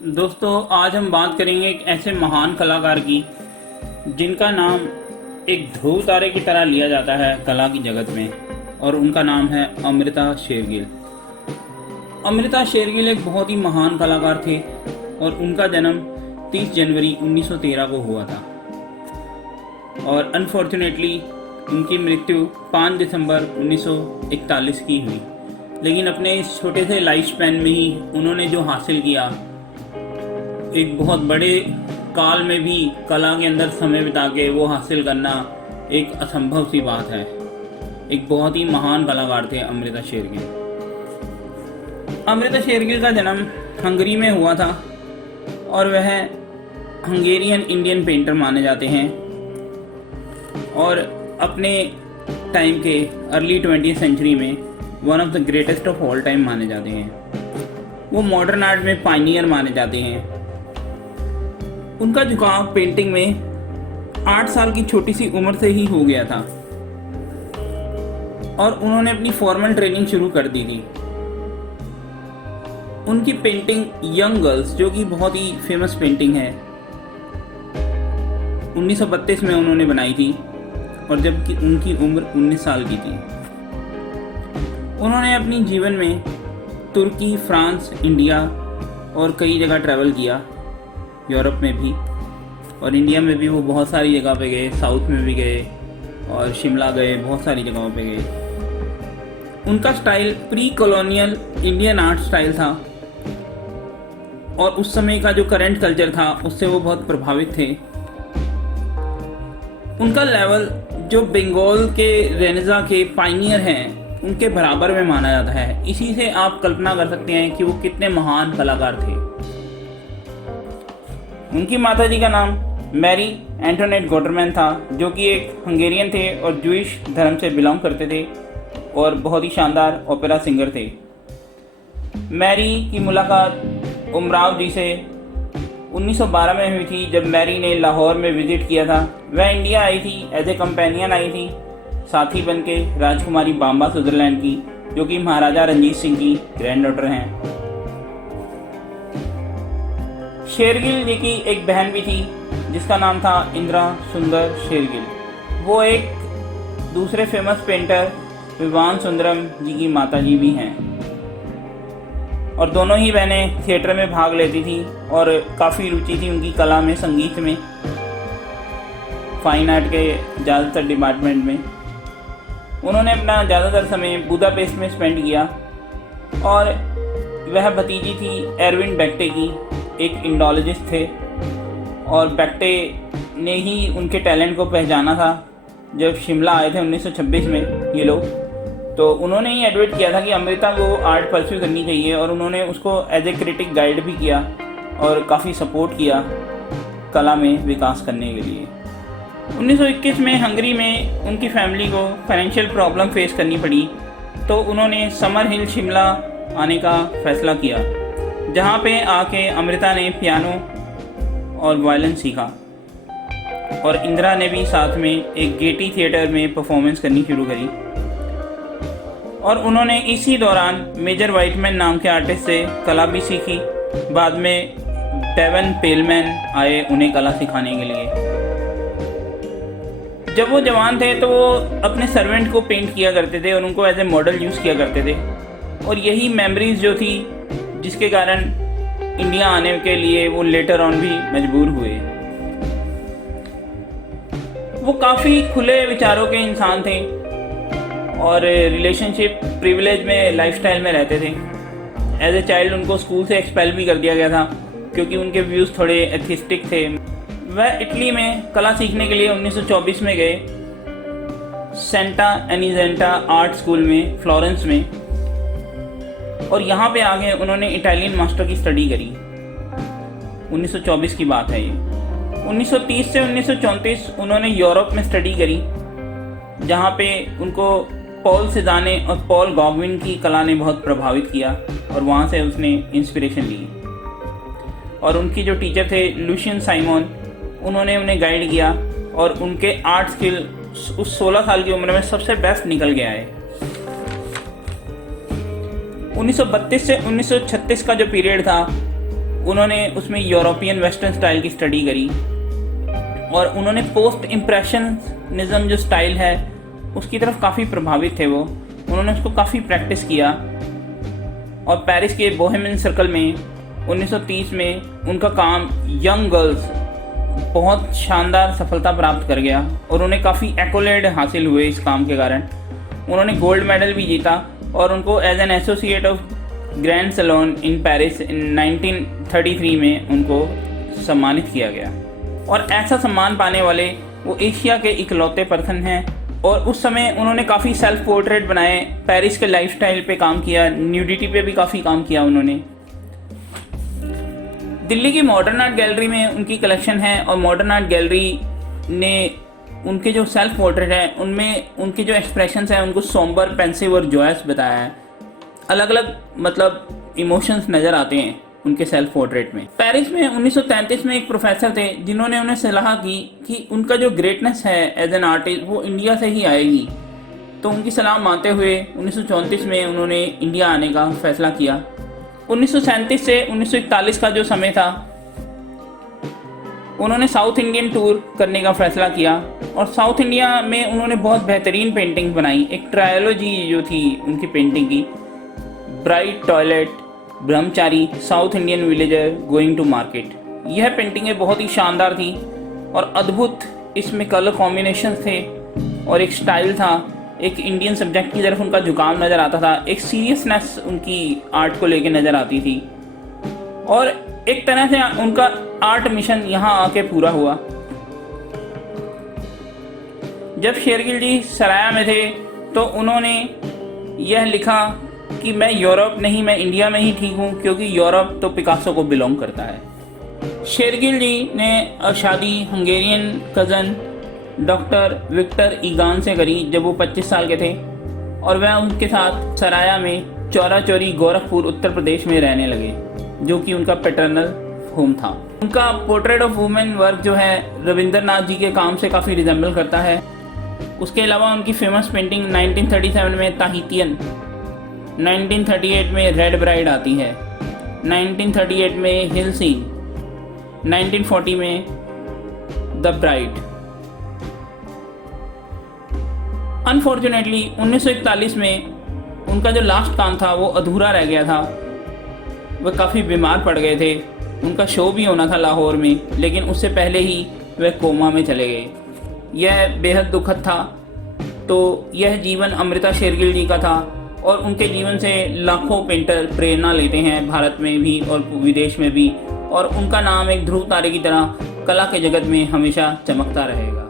दोस्तों, आज हम बात करेंगे एक ऐसे महान कलाकार की जिनका नाम एक ध्रुव तारे की तरह लिया जाता है कला की जगत में, और उनका नाम है अमृता शेरगिल। अमृता शेरगिल एक बहुत ही महान कलाकार थे और उनका जन्म 30 जनवरी 1913 को हुआ था और अनफॉर्चुनेटली उनकी मृत्यु 5 दिसंबर 1941 की हुई। लेकिन अपने इस छोटे से लाइफ स्पैन में ही उन्होंने जो हासिल किया, एक बहुत बड़े काल में भी कला के अंदर समय बिता के वो हासिल करना एक असंभव सी बात है। एक बहुत ही महान कलाकार थे अमृता शेरगिल। अमृता शेरगिल का जन्म हंगरी में हुआ था और वह हंगेरियन इंडियन पेंटर माने जाते हैं और अपने टाइम के अर्ली 20th सेंचुरी में one of the greatest of all time माने जाते हैं। वो मॉडर्न आर्ट में पायनियर माने जाते हैं। उनका झुकाव पेंटिंग में 8 साल की छोटी सी उम्र से ही हो गया था और उन्होंने अपनी फॉर्मल ट्रेनिंग शुरू कर दी थी। उनकी पेंटिंग यंग गर्ल्स, जो कि बहुत ही फेमस पेंटिंग है, 1932 में उन्होंने बनाई थी और जबकि उनकी उम्र 19 साल की थी। उन्होंने अपनी जीवन में तुर्की, फ्रांस, इंडिया और कई जगह ट्रैवल किया, यूरोप में भी और इंडिया में भी। वो बहुत सारी जगह पे गए, साउथ में भी गए और शिमला गए, बहुत सारी जगहों पे गए। उनका style pre colonial Indian art style था और उस समय का जो करंट कल्चर था उससे वो बहुत प्रभावित थे। उनका लेवल जो बंगाल के रेनेसा के पायनियर हैं उनके बराबर में माना जाता है। इसी से आप कल्पना कर सकते हैं कि वो कितने महान कलाकार थे। उनकी माताजी का नाम मैरी एंटोनेट गोटरमैन था, जो कि एक हंगेरियन थे और जूइश धर्म से बिलोंग करते थे और बहुत ही शानदार ओपेरा सिंगर थे। मैरी की मुलाकात उमराव जी से 1912 में हुई थी, जब मैरी ने लाहौर में विजिट किया था। वह इंडिया आई थी, एज ए कंपेनियन आई थी, साथी बन के राजकुमारी बाम्बा सुदरलैंड की, जो कि महाराजा रंजीत सिंह की ग्रैंड डॉटर हैं। शेरगिल जी की एक बहन भी थी जिसका नाम था इंदिरा सुंदर शेरगिल। वो एक दूसरे फेमस पेंटर विवान सुंदरम जी की माताजी भी हैं और दोनों ही बहनें थिएटर में भाग लेती थी और काफ़ी रुचि थी उनकी कला में, संगीत में, फाइन आर्ट के ज़्यादातर डिपार्टमेंट में। उन्होंने अपना ज़्यादातर समय बुदापेस्ट में स्पेंड किया और वह भतीजी थी एरविन बेक्टे की, एक इंडोलॉजिस्ट थे और बेक्टे ने ही उनके टैलेंट को पहचाना था। जब शिमला आए थे 1926 में ये लोग, तो उन्होंने ही एडवाइस किया था कि अमृता को आर्ट परस्यू करनी चाहिए और उन्होंने उसको एज ए क्रिटिक गाइड भी किया और काफ़ी सपोर्ट किया कला में विकास करने के लिए। 1921 में हंगरी में उनकी फैमिली को फाइनेंशियल प्रॉब्लम फेस करनी पड़ी, तो उन्होंने समर हिल शिमला आने का फैसला किया, जहाँ पे आके अमृता ने पियानो और वायलिन सीखा और इंदिरा ने भी साथ में एक गेटी थिएटर में परफॉर्मेंस करनी शुरू करी। और उन्होंने इसी दौरान मेजर वाइटमैन नाम के आर्टिस्ट से कला भी सीखी। बाद में डेवन पेलमैन आए उन्हें कला सिखाने के लिए। जब वो जवान थे तो वो अपने सर्वेंट को पेंट किया करते थे और उनको एज ए मॉडल यूज़ किया करते थे और यही मेमोरीज जो थी जिसके कारण इंडिया आने के लिए वो लेटर ऑन भी मजबूर हुए। वो काफ़ी खुले विचारों के इंसान थे और रिलेशनशिप प्रिविलेज में लाइफस्टाइल में रहते थे। एज ए चाइल्ड उनको स्कूल से एक्सपेल भी कर दिया गया था क्योंकि उनके व्यूज़ थोड़े एथिस्टिक थे। वह इटली में कला सीखने के लिए 1924 में गए, सेंटा एनिजेंटा आर्ट स्कूल में फ्लोरेंस में, और यहाँ पे आगे उन्होंने इटालियन मास्टर की स्टडी करी। 1924 की बात है ये। 1930 से 1934 उन्होंने यूरोप में स्टडी करी, जहाँ पे उनको पॉल सिजाने और पॉल गॉगविन की कला ने बहुत प्रभावित किया और वहाँ से उसने इंस्पिरेशन ली। और उनकी जो टीचर थे लुशियन साइमन, उन्होंने उन्हें गाइड किया और उनके आर्ट स्किल उस 16 साल की उम्र में सबसे बेस्ट निकल गया है। 1932 से 1936 का जो पीरियड था उन्होंने उसमें यूरोपियन वेस्टर्न स्टाइल की स्टडी करी और उन्होंने पोस्ट इम्प्रेशनिज्म जो स्टाइल है उसकी तरफ काफ़ी प्रभावित थे वो। उन्होंने उसको काफ़ी प्रैक्टिस किया और पेरिस के बोहेमियन सर्कल में 1930 में उनका काम यंग गर्ल्स बहुत शानदार सफलता प्राप्त कर गया और उन्हें काफ़ी एक्कोलेड हासिल हुए इस काम के कारण। उन्होंने गोल्ड मेडल भी जीता और उनको as an associate of grand salon in Paris in 1933 में उनको सम्मानित किया गया। और ऐसा सम्मान पाने वाले वो एशिया के इकलौते पर्सन हैं। और उस समय उन्होंने काफ़ी सेल्फ पोर्ट्रेट बनाए, पेरिस के लाइफस्टाइल पे काम किया, न्यूडिटी पे भी काफ़ी काम किया उन्होंने। दिल्ली की मॉडर्न आर्ट गैलरी में उनकी कलेक्शन है और मॉडर्न आर्ट गैलरी ने उनके जो सेल्फ पोर्ट्रेट हैं उनमें उनके जो एक्सप्रेशंस हैं उनको सोम्बर, पेंसिव और जॉयस बताया है। अलग अलग मतलब इमोशंस नज़र आते हैं उनके सेल्फ पोर्ट्रेट में। पेरिस में 1933 में एक प्रोफेसर थे जिन्होंने उन्हें सलाह की कि उनका जो ग्रेटनेस है एज एन आर्टिस्ट वो इंडिया से ही आएगी। तो उनकी सलाह मानते हुए 1934 में उन्होंने इंडिया आने का फैसला किया। 1937 से 1941 का जो समय था उन्होंने साउथ इंडियन टूर करने का फैसला किया और साउथ इंडिया में उन्होंने बहुत बेहतरीन पेंटिंग बनाई। एक ट्रायोलॉजी जो थी उनकी पेंटिंग की, bride's toilet, Brahmachari, south Indian villager going to market, यह पेंटिंगें बहुत ही शानदार थी और अद्भुत इसमें कलर कॉम्बिनेशन थे और एक स्टाइल था। एक इंडियन सब्जेक्ट की तरफ उनका झुकाव नज़र आता था, एक सीरियसनेस उनकी आर्ट को लेके नज़र आती थी और एक तरह से उनका आर्ट मिशन यहाँ आके पूरा हुआ। जब शेरगिल जी सराया में थे तो उन्होंने यह लिखा कि मैं यूरोप नहीं, मैं इंडिया में ही ठीक हूँ, क्योंकि यूरोप तो पिकासो को बिलोंग करता है। शेरगिल जी ने शादी हंगेरियन कज़न डॉक्टर विक्टर ईगान से करी जब वो 25 साल के थे और वह उनके साथ सराया में चौरा चौरी गोरखपुर उत्तर प्रदेश में रहने लगे, जो कि उनका पैटर्नल होम था। उनका पोर्ट्रेट ऑफ वुमेन वर्क जो है रविंद्रनाथ जी के काम से काफ़ी रिजेंबल करता है। उसके अलावा उनकी फेमस पेंटिंग 1937 में ताहितियन, 1938 में रेड ब्राइड आती है, 1938 में हिल सीन, 1940 में द ब्राइड। अनफॉर्चुनेटली 1941 में उनका जो लास्ट काम था वो अधूरा रह गया था। वह काफ़ी बीमार पड़ गए थे, उनका शो भी होना था लाहौर में, लेकिन उससे पहले ही वह कोमा में चले गए। यह बेहद दुखद था। तो यह जीवन अमृता शेरगिल जी का था और उनके जीवन से लाखों पेंटर प्रेरणा लेते हैं, भारत में भी और विदेश में भी, और उनका नाम एक ध्रुव तारे की तरह कला के जगत में हमेशा चमकता रहेगा।